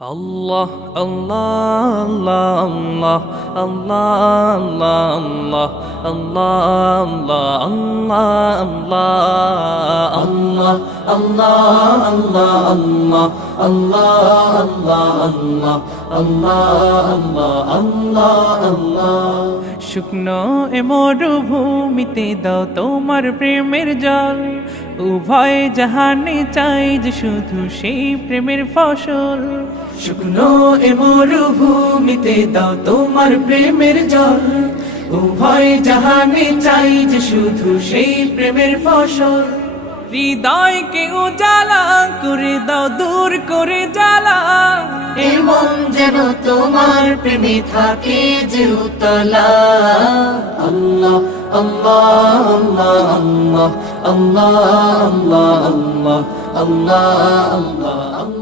আল্লাহ আল্লাহ আল্লাহ আল্লাহ আল্লাহ আল্লাহ আল্লাহ আল্লাহ আল্লাহ আল্লাহ আল্লাহ শুকনো এ মরুভূমিতে দাও তোমার প্রেমের জল উভয় জাহানে চাই যে শুধু সেই প্রেমের ফসল শুকনো এ মরুভূমিতে দাও তোমার প্রেমের জল উভয় জাহানে চাই যে শুধু সেই প্রেমের ফসল হৃদয়কে উজালা করে দাও দূর করে জ্বালা এমন যেন তোমার প্রেমে থাকে যে উতলা আল্লাহ আল্লাহ আল্লাহ আল্লাহ আল্লাহ আল্লাহ আল্লাহ আল্লাহ